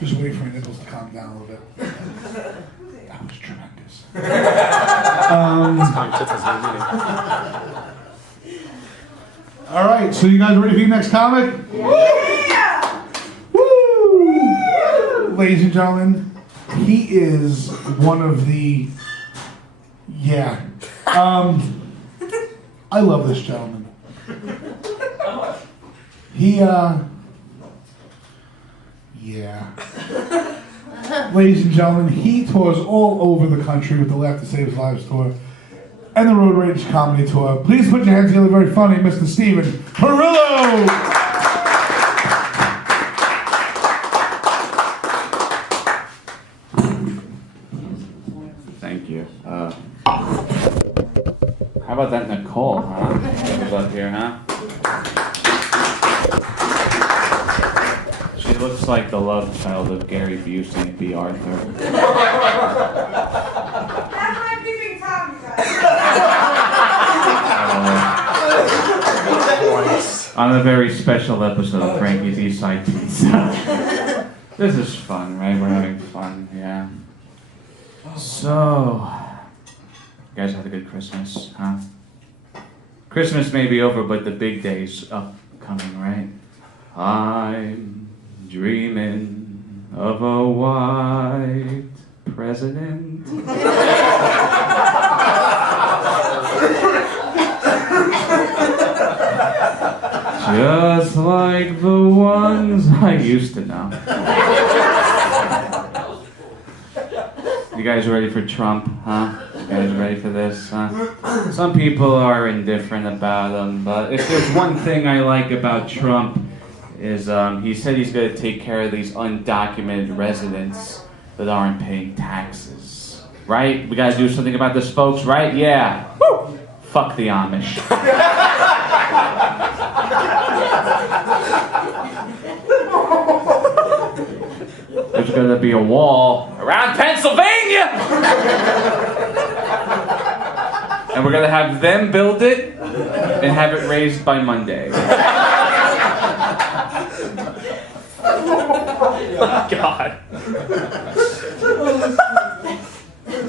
Just wait for my nipples to calm down a little bit. That was tremendous. All right, so you guys ready for your next comic? Yeah! Woo! Ladies and gentlemen, he is one of the... Yeah. I love this gentleman. Yeah. Ladies and gentlemen, he tours all over the country with the Laugh to Save Lives tour and the Road Rage Comedy Tour. Please put your hands together, very funny, Mr. Steven Perillo! Thank you. How about that Nicole, huh? Who's up here, huh? She looks like the love child of Gary Busey and B. Arthur. That's my peeping Tom, you guys. On a very special episode of Frankie's East Side Pizza. This is fun, right? We're having fun, yeah. So, you guys had a good Christmas, huh? Christmas may be over, but the big day's upcoming, right? I'm dreaming of a white president. Just like the ones I used to know. You guys ready for Trump, huh? You guys ready for this, huh? Some people are indifferent about him, but if there's one thing I like about Trump is he said he's going to take care of these undocumented residents that aren't paying taxes. Right? We got to do something about this, folks, right? Yeah. Woo! Fuck the Amish. There's going to be a wall around Pennsylvania! And we're going to have them build it and have it raised by Monday. Oh, God.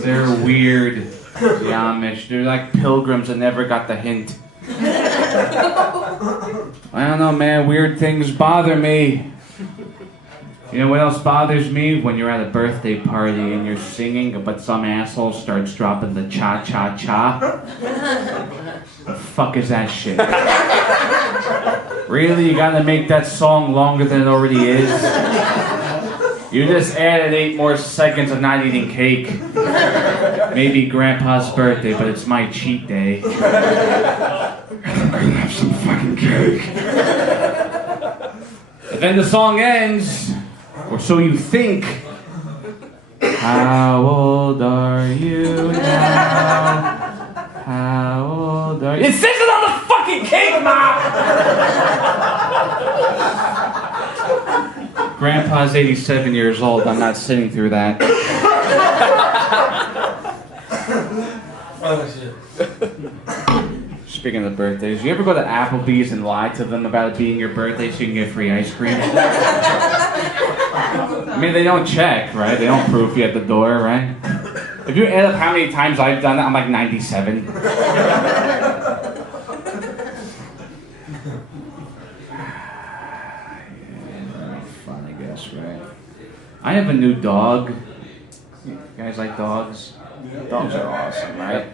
They're weird, the Amish. They're like pilgrims that never got the hint. I don't know, man. Weird things bother me. You know what else bothers me? When you're at a birthday party and you're singing, but some asshole starts dropping the cha-cha-cha. The fuck is that shit? Really? You gotta make that song longer than it already is? You just added 8 more seconds of not eating cake. Maybe Grandpa's birthday, but it's my cheat day. I'm gonna have some fucking cake. And then the song ends. Or so you think. How old are you now? How old are you? It says it on the fucking cake, Mom! Grandpa's 87 years old. I'm not sitting through that. Oh, shit. Speaking of birthdays, you ever go to Applebee's and lie to them about it being your birthday so you can get free ice cream? I mean, they don't check, right? They don't proof you at the door, right? If you add up how many times I've done that, I'm like 97. Fun, I guess, right? I have a new dog. You guys like dogs? Dogs are awesome, right?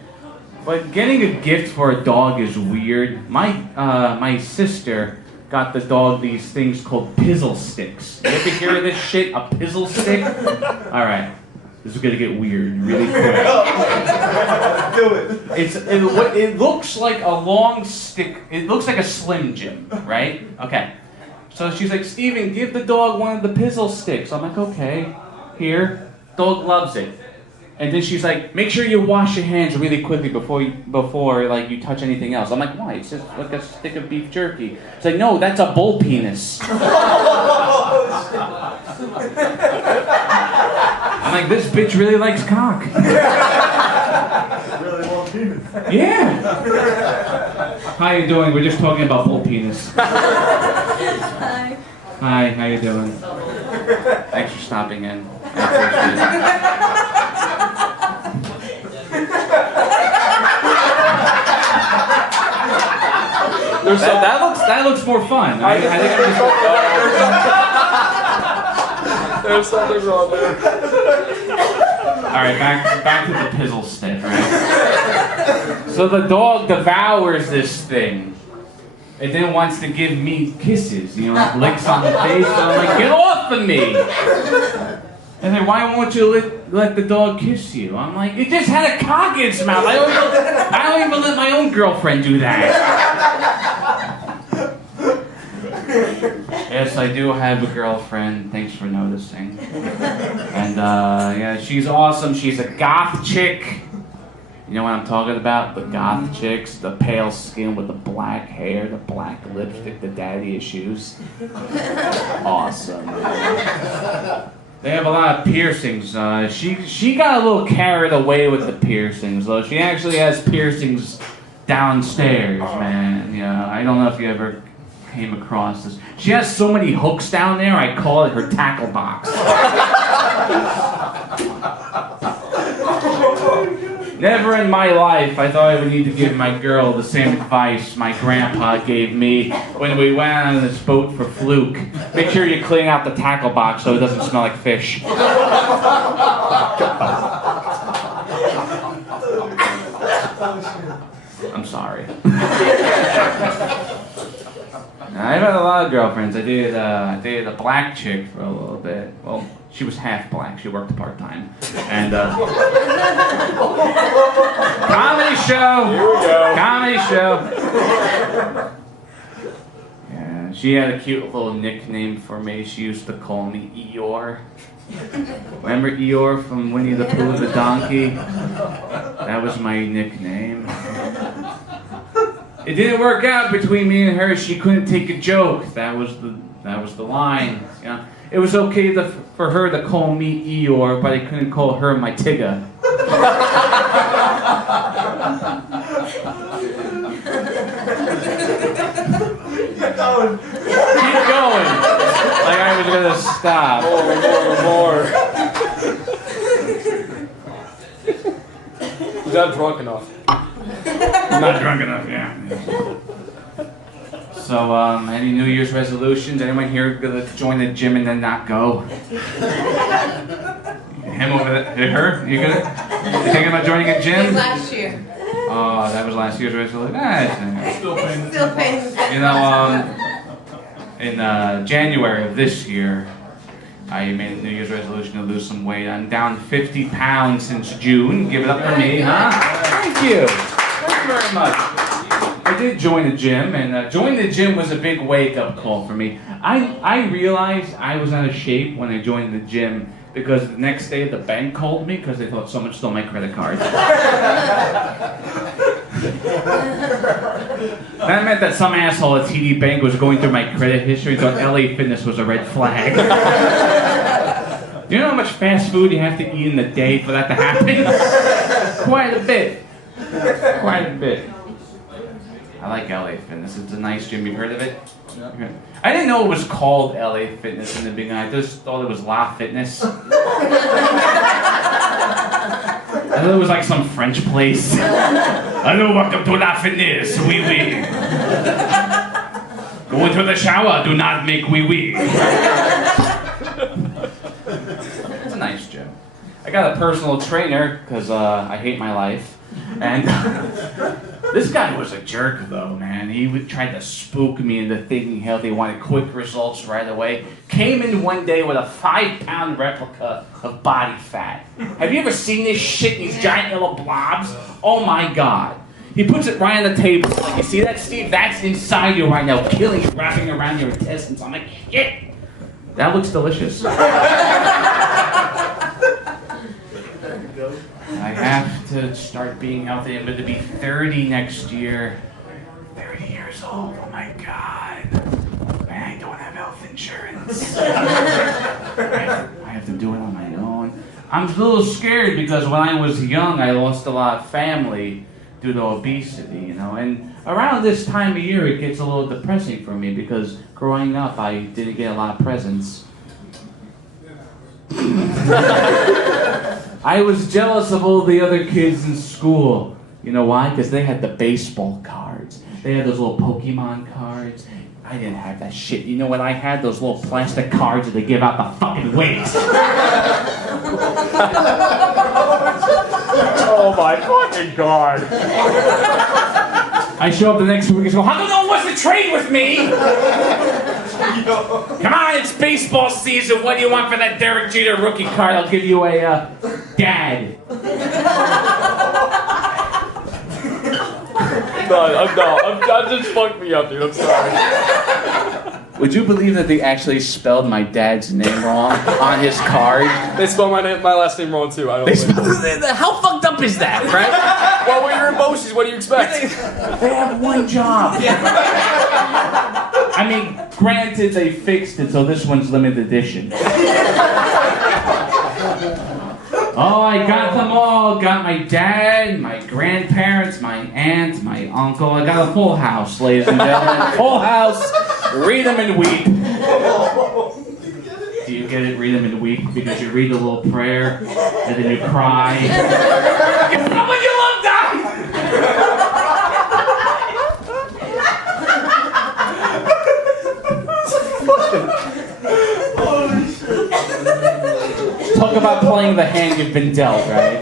But getting a gift for a dog is weird. My sister got the dog these things called pizzle sticks. You ever hear of this shit? A pizzle stick? Alright. This is gonna get weird really quick. Do it. It looks like a long stick. It looks like a Slim Jim, right? Okay. So she's like, Steven, give the dog one of the pizzle sticks. I'm like, okay. Here. Dog loves it. And then she's like, make sure you wash your hands really quickly before like you touch anything else. I'm like, why? It's just like a stick of beef jerky. She's like, no, that's a bull penis. I'm like, this bitch really likes cock. Really long penis. Yeah. How you doing? We're just talking about bull penis. Hi. Hi, how you doing? Thanks for stopping in. I appreciate it. That looks more fun. I think I'm just. There's something wrong there. All right, back to the pizzle stick, right? So the dog devours this thing. It then wants to give me kisses, you know, like licks on the face. So I'm like, get off of me! And then why won't you let the dog kiss you? I'm like, it just had a cock in its mouth. I don't even let my own girlfriend do that. Yes, I do have a girlfriend. Thanks for noticing. And yeah, she's awesome. She's a goth chick. You know what I'm talking about? The goth chicks, the pale skin with the black hair, the black lipstick, the daddy issues. Awesome. They have a lot of piercings. She got a little carried away with the piercings, though. She actually has piercings downstairs, man. Yeah, I don't know if you ever came across this. She has so many hooks down there, I call it her tackle box. Never in my life I thought I would need to give my girl the same advice my grandpa gave me when we went on this boat for Fluke. Make sure you clean out the tackle box so it doesn't smell like fish. I'm sorry. I've had a lot of girlfriends. I dated a black chick for a little bit. Well, she was half black. She worked part-time. And, comedy show! Here we go. Comedy show! Yeah, she had a cute little nickname for me. She used to call me Eeyore. Remember Eeyore from Winnie the Pooh the donkey? That was my nickname. It didn't work out between me and her. She couldn't take a joke. That was the line. You know? It was okay for her to call me Eeyore, but I couldn't call her my Tigga. Keep going. Keep going. Like I was gonna stop. More. He's not drunk enough. I'm not drunk enough, yeah. So, any New Year's resolutions? Anyone here gonna join the gym and then not go? Him over there? Her? You thinking about joining a gym? Last year. Oh, that was last year's resolution? Still paying the You know, in January of this year, I made a New Year's resolution to lose some weight. I'm down 50 pounds since June. Give it up for me, huh? Thank you. Thank you very much. I did join the gym, and joining the gym was a big wake-up call for me. I realized I was out of shape when I joined the gym because the next day the bank called me because they thought someone stole my credit card. That meant that some asshole at TD Bank was going through my credit history and thought LA Fitness was a red flag. Do you know how much fast food you have to eat in a day for that to happen? Quite a bit. Quite a bit. I like LA Fitness. It's a nice gym. You heard of it? Yeah. I didn't know it was called LA Fitness in the beginning. I just thought it was La Fitness. I thought it was like some French place. Hello, welcome to La Fitness. Oui, oui. Go into the shower. Do not make wee wee. It's a nice gym. I got a personal trainer because I hate my life. And this guy was a jerk, though, man. He would try to spook me into thinking healthy, wanted quick results right away. Came in one day with a 5-pound replica of body fat. Have you ever seen this shit, these giant yellow blobs? Oh my God. He puts it right on the table. You see that, Steve? That's inside you right now, killing you, wrapping around your intestines. I'm like, shit. That looks delicious. I have to start being healthy. I'm going to be 30 next year. 30 years old. Oh my God. Man, I don't have health insurance. I have to do it on my own. I'm a little scared because when I was young, I lost a lot of family due to obesity, you know. And around this time of year, it gets a little depressing for me because growing up, I didn't get a lot of presents. I was jealous of all the other kids in school. You know why? Because they had the baseball cards. They had those little Pokemon cards. I didn't have that shit. You know what I had? Those little plastic cards that they give out the fucking wigs. Oh my fucking god. I show up the next week and go, how come no one wants to trade with me? Come on, it's baseball season. What do you want for that Derek Jeter rookie card? I'll give you a dad. That just fucked me up, dude. I'm sorry. Would you believe that they actually spelled my dad's name wrong on his card? They spelled my last name wrong too. I don't know. How fucked up is that, right? Well, what are your emotions? What do you expect? They have one job. I mean, granted, they fixed it, so this one's limited edition. Oh, I got them all. Got my dad, my grandparents, my aunt, my uncle. I got a full house, ladies and gentlemen. Full house. Read them and weep. Do you get it? Read them and weep because you read a little prayer and then you cry. It's not when your love dies. Talk about playing the hand you've been dealt, right?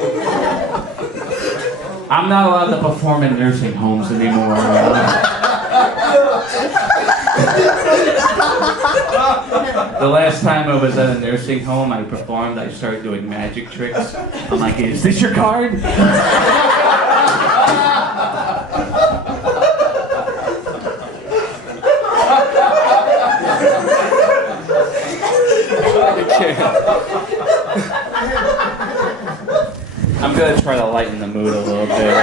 I'm not allowed to perform in nursing homes anymore. The last time I was at a nursing home, I performed, I started doing magic tricks. I'm like, is this your card? I'm gonna try to lighten the mood a little bit.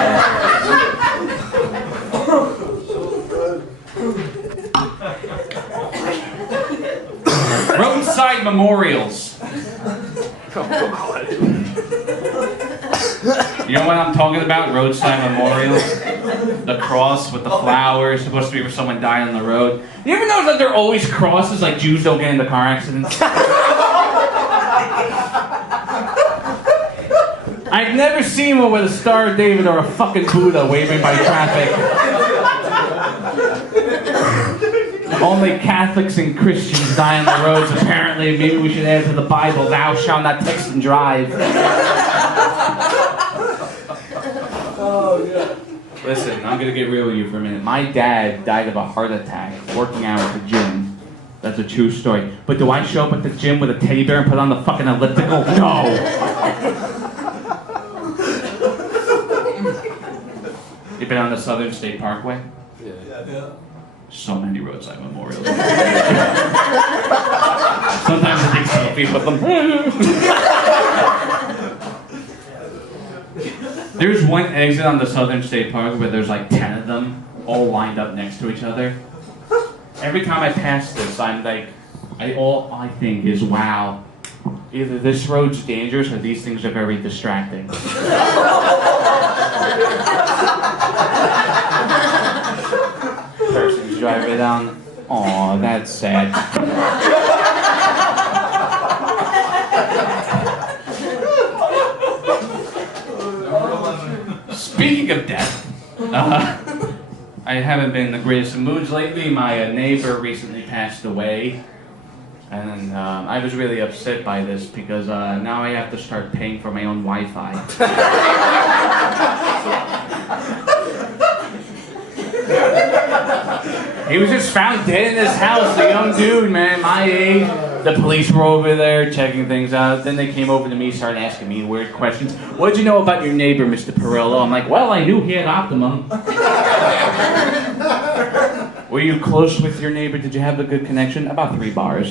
Roadside memorials. You know what I'm talking about? Roadside memorials. The cross with the flowers, supposed to be where someone died on the road. You ever notice that there are always crosses, like Jews don't get into car accidents? I've never seen one with a Star of David or a fucking Buddha waving by traffic. Only Catholics and Christians die on the roads, apparently. Maybe we should add to the Bible, thou shalt not text and drive. Oh, yeah. Listen, I'm gonna get real with you for a minute. My dad died of a heart attack working out at the gym. That's a true story. But do I show up at the gym with a teddy bear and put on the fucking elliptical? No! You been on the Southern State Parkway? Yeah. So many roadside memorials. Sometimes I take selfies with them. There's one exit on the Southern State Park where there's like 10 of them all lined up next to each other. Every time I pass this, I'm like, all I think is, wow, either this road's dangerous or these things are very distracting. Person's driving down. Aw, that's sad. Speaking of death, I haven't been in the greatest of moods lately. My neighbor recently passed away, and I was really upset by this because now I have to start paying for my own Wi-Fi. He was just found dead in his house, a young dude, man, my age. The police were over there checking things out. Then they came over to me, started asking me weird questions. What did you know about your neighbor, Mr. Perillo? I'm like, well, I knew he had Optimum. Were you close with your neighbor? Did you have a good connection? About 3 bars.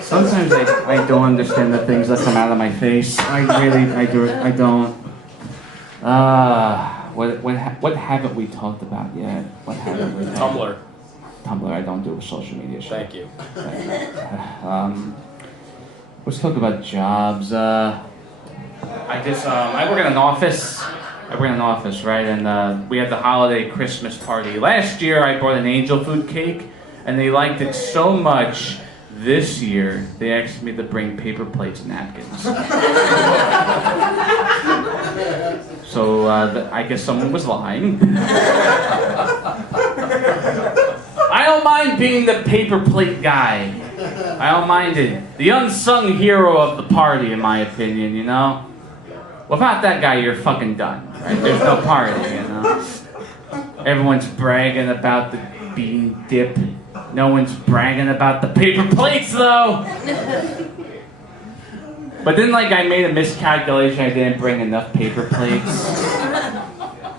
Sometimes I don't understand the things that come out of my face. I don't. What haven't we talked about yet? What haven't we? Tumblr. I don't do social media shit. Thank you. Let's talk about jobs. I work in an office. I ran an office, right? And we had the holiday Christmas party. Last year, I brought an angel food cake, and they liked it so much. This year, they asked me to bring paper plates and napkins. So I guess someone was lying. I don't mind being the paper plate guy. I don't mind it. The unsung hero of the party, in my opinion, you know? Without that guy, you're fucking done, right? There's no party, you know? Everyone's bragging about the bean dip. No one's bragging about the paper plates, though! But then, like, I made a miscalculation. I didn't bring enough paper plates.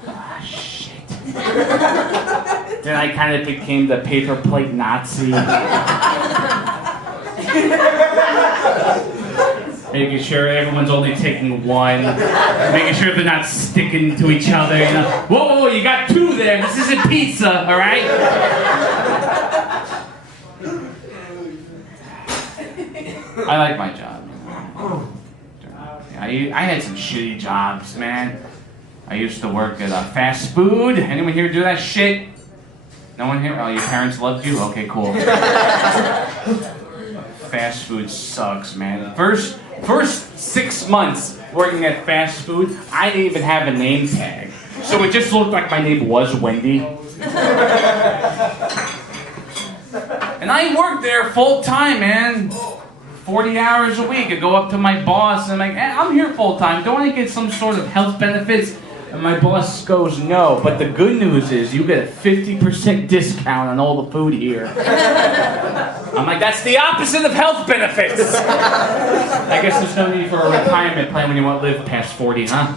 Ah, shit. Then I kind of became the paper plate Nazi. Making sure everyone's only taking one. Making sure they're not sticking to each other, you know. Whoa, you got two there. This isn't pizza, all right? I like my job. I had some shitty jobs, man. I used to work at fast food. Anyone here do that shit? No one here? Oh, your parents loved you? Okay, cool. Fast food sucks, man. First 6 months working at fast food, I didn't even have a name tag. So it just looked like my name was Wendy. And I worked there full time, man. 40 hours a week. I go up to my boss and I'm like, I'm here full time. Don't I get some sort of health benefits? And my boss goes, no. But the good news is you get a 50% discount on all the food here. I'm like, that's the opposite of health benefits. I guess there's no need for a retirement plan when you want to live past 40, huh?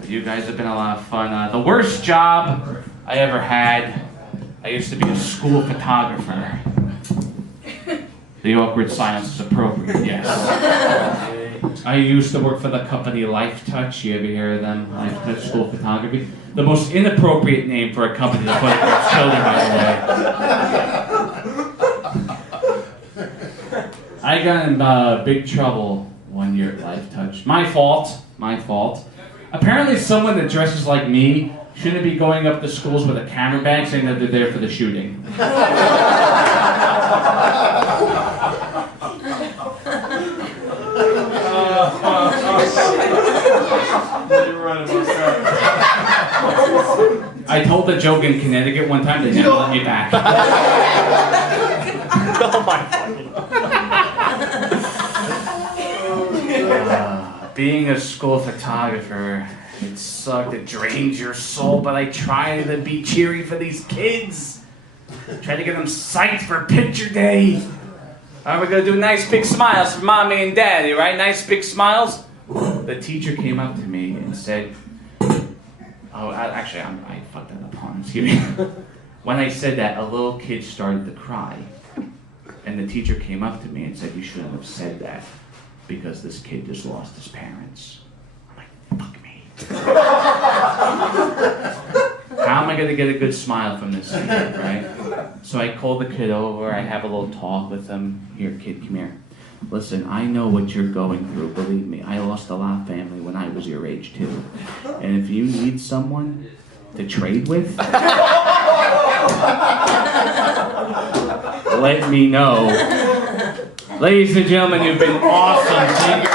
But you guys have been a lot of fun. The worst job I ever had, I used to be a school photographer. The awkward silence is appropriate, yes. I used to work for the company Life Touch. You ever hear of them? Life Touch School Photography. The most inappropriate name for a company to photograph children, by the way. I got in big trouble one year at Life Touch. My fault. Apparently someone that dresses like me shouldn't be going up to schools with a camera bag saying that they're there for the shooting. I told the joke in Connecticut one time, they never let me back. Oh my fucking. Being a school photographer, it sucked, it drains your soul, but I try to be cheery for these kids. Try to get them psyched for picture day. All right, we're gonna do nice big smiles for mommy and daddy, right? Nice big smiles. The teacher came up to me and said, I fucked that up, excuse me. When I said that, a little kid started to cry. And the teacher came up to me and said, you shouldn't have said that because this kid just lost his parents. I'm like, fuck me. How am I gonna get a good smile from this kid, right? So I call the kid over, I have a little talk with him. Here, kid, come here. Listen, I know what you're going through, believe me. I lost a lot of family when I was your age, too. And if you need someone to trade with, let me know. Ladies and gentlemen, you've been awesome. Thank you.